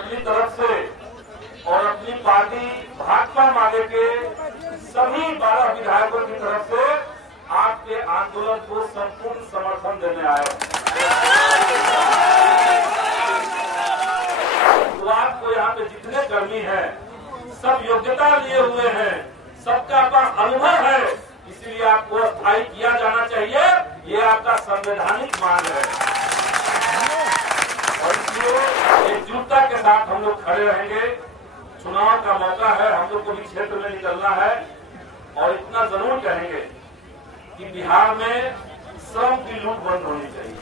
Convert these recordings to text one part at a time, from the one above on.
अपनी तरफ से और अपनी पार्टी भाकपा माले के सभी 12 विधायकों की तरफ से आपके आंदोलन को संपूर्ण समर्थन देने आए। तो आपको यहाँ पे जितने कर्मी हैं सब योग्यता लिए हुए हैं, सबका पास अनुभव है, इसलिए आपको स्थायी किया जाना चाहिए। ये आपका संवैधानिक मांग है और इसलिए एकजुटता के साथ हम लोग खड़े रहेंगे। चुनाव का मौका है, हम लोग को भी क्षेत्र में निकलना है और इतना जरूर कहेंगे कि बिहार में श्रम की लूट बंद होनी चाहिए।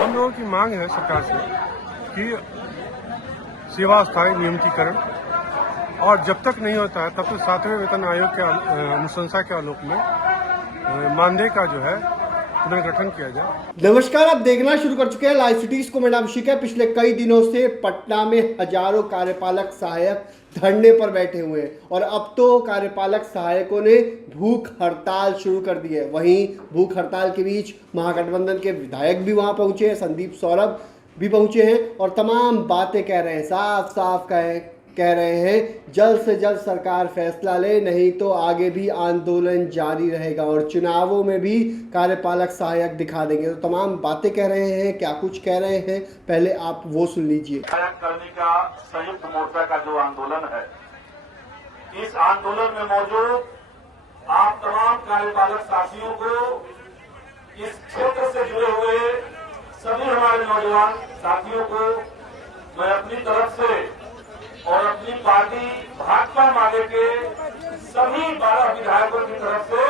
हम लोगों की मांग है सरकार से कि सेवा स्थायी नियमितीकरण, और जब तक नहीं होता है तब तक 7वें वेतन आयोग के अनुशंसा के आलोक में मानदेय का जो है पुनर्गठन किया जाए। नमस्कार, आप देखना शुरू कर चुके हैं लाइव सिटीज को। मेरा नाम शिक है। पिछले कई दिनों से पटना में हजारों कार्यपालक सहायक धरने पर बैठे हुए हैं और अब तो कार्यपालक सहायकों ने भूख हड़ताल शुरू कर दी है। वहीं भूख हड़ताल के बीच महागठबंधन के विधायक भी वहां पहुंचे हैं, संदीप सौरभ भी पहुंचे हैं और तमाम बातें कह रहे हैं, साफ साफ कह रहे हैं जल्द से जल्द सरकार फैसला ले, नहीं तो आगे भी आंदोलन जारी रहेगा और चुनावों में भी कार्यपालक सहायक दिखा देंगे। तो तमाम बातें कह रहे हैं, क्या कुछ कह रहे हैं, पहले आप वो सुन लीजिए। कर्मी का संयुक्त मोर्चा का जो आंदोलन है, इस आंदोलन में मौजूद आप तमाम कार्यपालक साथियों को, इस क्षेत्र से जुड़े हुए सभी हमारे नौजवान साथियों को मैं अपनी तरफ से और अपनी पार्टी भाकपा माले के सभी 12 विधायकों की तरफ से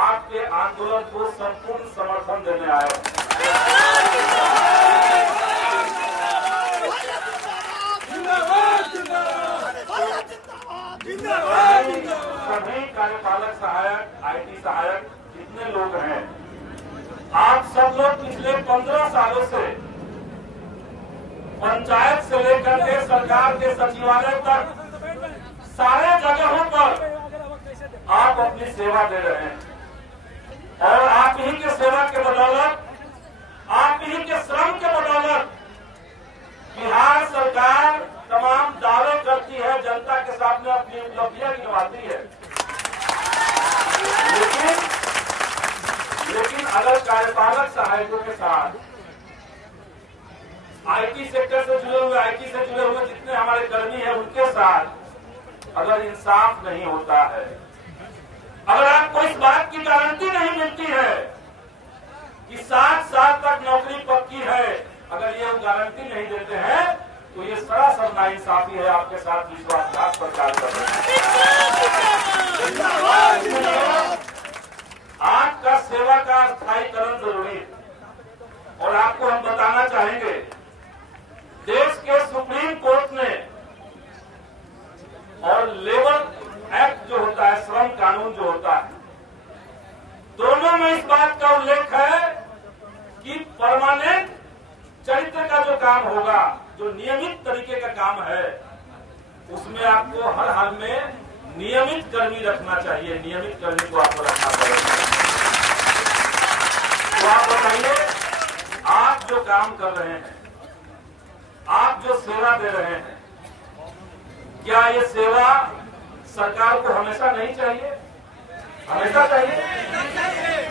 आपके आंदोलन को संपूर्ण समर्थन देने आए। सभी कार्यपालक सहायक, आईटी सहायक जितने लोग हैं, आप सब लोग पिछले 15 सालों से पंचायत से लेकर के सरकार के सचिवालय तक सारे जगहों पर आप अपनी सेवा दे रहे हैं और आप ही के सेवा के बदौलत, आप ही के श्रम के बदौलत बिहार सरकार तमाम दावे करती है, जनता के सामने अपनी उपलब्धियां गिनवाती है। लेकिन अगर कार्यपालक सहायकों के साथ आईटी सेक्टर से जुड़े हुए, आईटी से जुड़े हुए जितने हमारे कर्मी हैं, उनके साथ अगर इंसाफ नहीं होता है, अगर आपको इस बात की गारंटी नहीं मिलती है कि 7 साल तक नौकरी पक्की है, अगर ये गारंटी नहीं देते हैं तो ये सरासर नाइंसाफी है, आपके साथ विश्वासघात सरकार कर रही है। आपका सेवा का स्थायीकरण जरूरी है और आपको हम बताना चाहेंगे, देश के सुप्रीम कोर्ट ने और लेबर एक्ट जो होता है, श्रम कानून जो होता है, दोनों में इस बात का उल्लेख है कि परमानेंट चरित्र का जो काम होगा, जो नियमित तरीके का काम है, उसमें आपको हर हाल में नियमित कर्मी रखना चाहिए, नियमित कर्मी को आपको रखना पड़ेगा। तो आप बताइए, आप जो काम कर रहे हैं, आप जो सेवा दे रहे हैं, क्या ये सेवा सरकार को हमेशा नहीं चाहिए? हमेशा चाहिए।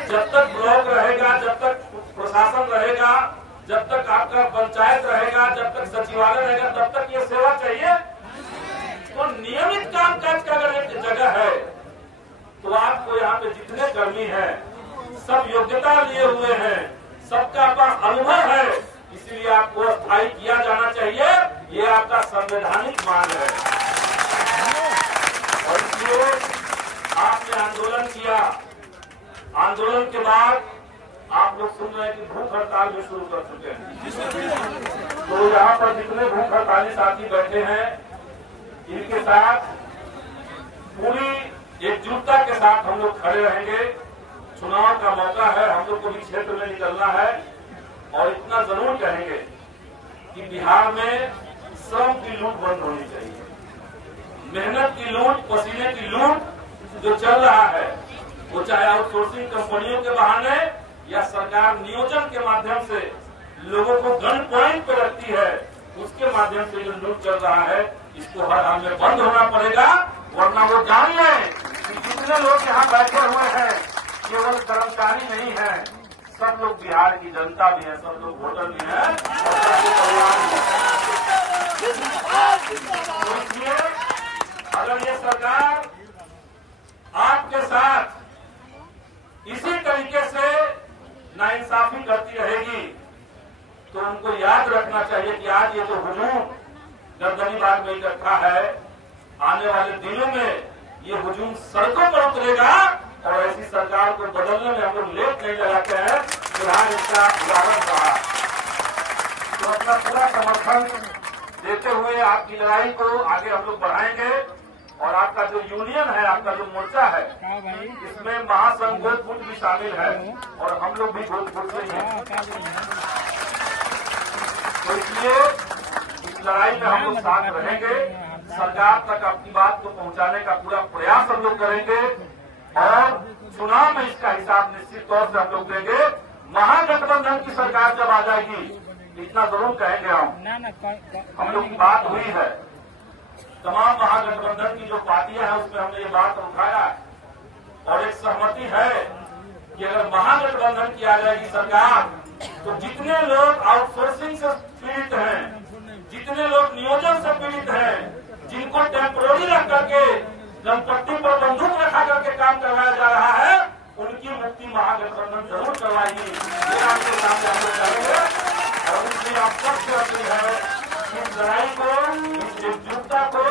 जब तक ब्लॉक रहेगा, जब तक प्रशासन रहेगा, जब तक आपका पंचायत रहेगा, जब तक सचिवालय रहेगा, तब तक ये सेवा चाहिए। तो नियमित कामकाज का अगर एक जगह है तो आपको यहाँ पे जितने कर्मी हैं सब योग्यता लिए हुए हैं, सबका पास अनुभव है, इसलिए आपको स्थायी किया जाना चाहिए। ये आपका संवैधानिक मांग है और इसलिए आपने आंदोलन किया। आंदोलन के बाद आप लोग सुन रहे हैं कि भूख हड़ताल भी शुरू कर चुके हैं। तो यहाँ पर जितने भूख हड़ताली साथी बैठे हैं, इनके साथ पूरी एकजुटता के साथ हम लोग खड़े रहेंगे। चुनाव का मौका है, हम लोग को भी क्षेत्र में निकलना है और इतना जरूर कहेंगे कि बिहार में श्रम की लूट बंद होनी चाहिए। मेहनत की लूट, पसीने की लूट जो चल रहा है, वो चाहे आउटसोर्सिंग कंपनियों के बहाने या सरकार नियोजन के माध्यम से लोगों को गन पॉइंट पे रखती है, उसके माध्यम से जो न्यूज चल रहा है इसको हर हाल में बंद होना पड़ेगा, वरना वो जान लें कि जितने लोग यहाँ बैठे हुए हैं केवल कर्मचारी नहीं है, सब लोग बिहार की जनता भी है, सब लोग वोटर भी है और सबके परिवार भी है। तो इसलिए अगर ये सरकार आपके साथ इसी तरीके से नाइंसाफी करती रहेगी तो उनको याद रखना चाहिए कि आज ये जो हुजूम गर्दनीबाग में इकट्ठा है, आने वाले दिनों में ये हुजूम सड़कों पर उतरेगा और ऐसी सरकार को बदलने में हम लोग लेट नहीं लगाते हैं। बिहार इसका उदाहरण रहा। तो अपना पूरा समर्थन देते हुए आपकी लड़ाई को आगे हम लोग बढ़ाएंगे और आपका जो यूनियन है, आपका जो मोर्चा है, इसमें महासंघ गोलपुट भी शामिल है और हम लोग भी गोलपुट से ही हैं। तो इसलिए इस लड़ाई में हम लोग साथ रहेंगे, सरकार तक अपनी बात को पहुंचाने का पूरा प्रयास हम लोग करेंगे और चुनाव में इसका हिसाब निश्चित तौर से हम लोग देंगे। महागठबंधन की सरकार जब आ जाएगी, इतना जरूर कहेंगे हम लोग की बात हुई है, तमाम महागठबंधन की जो पार्टियां हैं उसमें हमने ये बात उठाया है और एक सहमति है कि अगर महागठबंधन की आ जाएगी सरकार तो जितने लोग आउटसोर्सिंग से पीड़ित हैं, जितने लोग नियोजन से पीड़ित हैं, जिनको टेम्पोररी रख करके दंपत्ति पर बंदूक रखा करके काम करवाया जा रहा है, उनकी मुक्ति महागठबंधन जरूर करवाएगी। ये आपके सामने हम लोग करेंगे और इसलिए आप सबसे अपील है इस लड़ाई को, इस एकजुटता को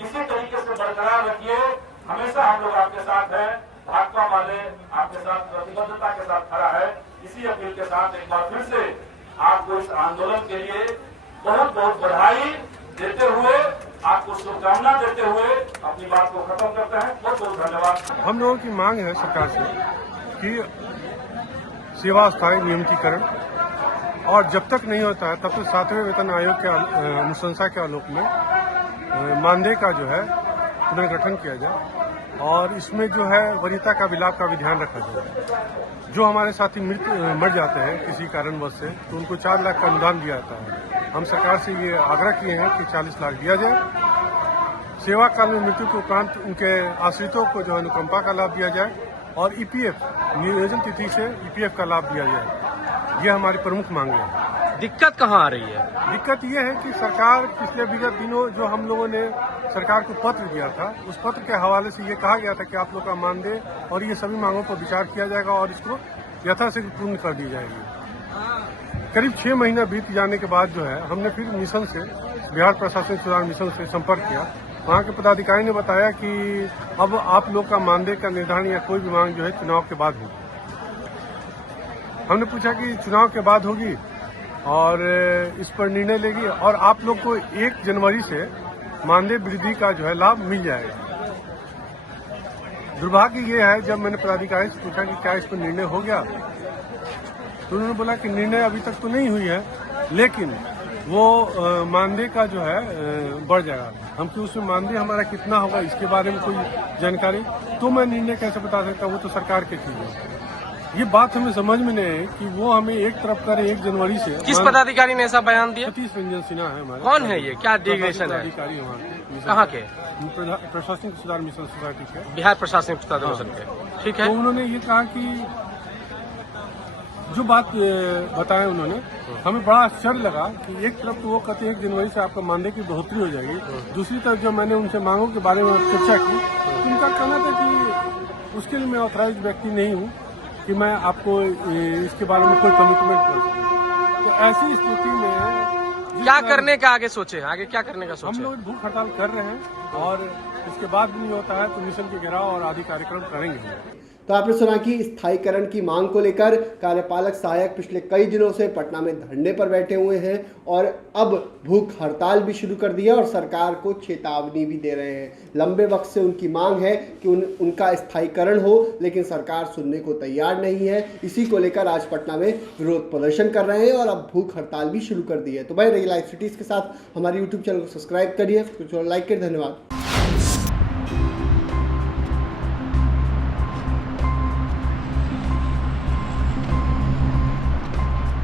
इसी तरीके से बरकरार रखिए। हमेशा हम लोग आपके साथ हैं, भाजपा वाले आपके साथ प्रतिबद्धता के साथ खड़ा है। इसी अपील के साथ एक बार फिर से आपको इस आंदोलन के लिए बहुत बहुत बधाई देते हुए, आपको शुभकामना देते हुए अपनी बात को खत्म करते हैं। बहुत बहुत धन्यवाद। हम लोगों की मांग है सरकार से कि सेवा स्थायी नियमितीकरण, और जब तक नहीं होता है तब तक 7वें वेतन आयोग के अनुशंसा के आलोक में मानदेय का जो है पुनर्गठन किया जाए और इसमें जो है वरीयता का विलाप का भी ध्यान रखा जाए। जो हमारे साथी मर जाते हैं किसी कारणवश से तो उनको 4 लाख का अनुदान दिया जाता है। हम सरकार से ये आग्रह किए हैं कि 40 लाख दिया जाए। सेवा काल में मृत्यु के उपरांत उनके आश्रितों को जो अनुकंपा का लाभ दिया जाए और ईपीएफ नियोजन तिथि से ईपीएफ का लाभ दिया जाए। ये हमारी प्रमुख मांग है। दिक्कत कहाँ आ रही है? दिक्कत ये है कि सरकार पिछले विगत दिनों जो हम लोगों ने सरकार को पत्र दिया था, उस पत्र के हवाले से ये कहा गया था कि आप लोग का मानदेय और ये सभी मांगों पर विचार किया जाएगा और इसको यथाशीघ्र पूर्ण कर दी जाएगी। करीब 6 महीना बीत जाने के बाद जो है हमने फिर मिशन से, बिहार प्रशासनिक सुधार मिशन से संपर्क किया। वहाँ के पदाधिकारी ने बताया कि अब आप लोग का मानदेय का निर्धारण या कोई भी मांग जो है चुनाव के बाद होगी। हमने पूछा कि चुनाव के बाद होगी और इस पर निर्णय लेगी और आप लोग को 1 जनवरी से मानदेय वृद्धि का जो है लाभ मिल जाएगा। दुर्भाग्य ये है, जब मैंने पदाधिकारी से पूछा कि क्या इस पर निर्णय हो गया तो उन्होंने बोला कि निर्णय अभी तक तो नहीं हुई है, लेकिन वो मानदेय का जो है बढ़ जाएगा। हम कि उसमें मानदेय हमारा कितना होगा इसके बारे में कोई जानकारी तो मैं निर्णय कैसे बता सकता हूँ, वो तो सरकार की चीज है। ये बात हमें समझ में नहीं है कि वो हमें एक तरफ करे 1 जनवरी से। किस पदाधिकारी ने ऐसा बयान दिया? सतीश रंजन सिन्हा है हमारे। कौन है ये? क्या डिग्रेशन है? अधिकारी है वहाँ के। कहाँ के? प्रशासनिक सुधार मिशन सोसाइटी के, बिहार प्रशासनिक सुधार मिशन के। ठीक है। तो उन्होंने ये कहा कि जो बात बताया उन्होंने, हमें बड़ा आश्चर्य लगा कि एक तरफ तो वो कहते 1 जनवरी से आपका मानदेय की बढ़ोतरी हो जाएगी, दूसरी तरफ जब मैंने उनसे मांगों के बारे में चर्चा की तो उनका कहना था कि उसके लिए मैं ऑथराइज व्यक्ति नहीं हूँ कि मैं आपको इसके बारे में कोई कमिटमेंट कर सकूं। तो ऐसी स्थिति में क्या करने का आगे सोचे? आगे क्या करने का सोचे? हम लोग भूख हड़ताल कर रहे हैं और इसके बाद भी नहीं होता है तो मिशन के घेराव और आदि कार्यक्रम करेंगे। तो आपने सुना कि स्थायीकरण की मांग को लेकर कार्यपालक सहायक पिछले कई दिनों से पटना में धरने पर बैठे हुए हैं और अब भूख हड़ताल भी शुरू कर दिया और सरकार को चेतावनी भी दे रहे हैं। लंबे वक्त से उनकी मांग है कि उनका स्थायीकरण हो, लेकिन सरकार सुनने को तैयार नहीं है। इसी को लेकर आज पटना में विरोध प्रदर्शन कर रहे हैं और अब भूख हड़ताल भी शुरू कर दी है। तो भाई रही लाइव सिटीज के साथ हमारे यूट्यूब चैनल को सब्सक्राइब करिए, लाइक करिए। धन्यवाद।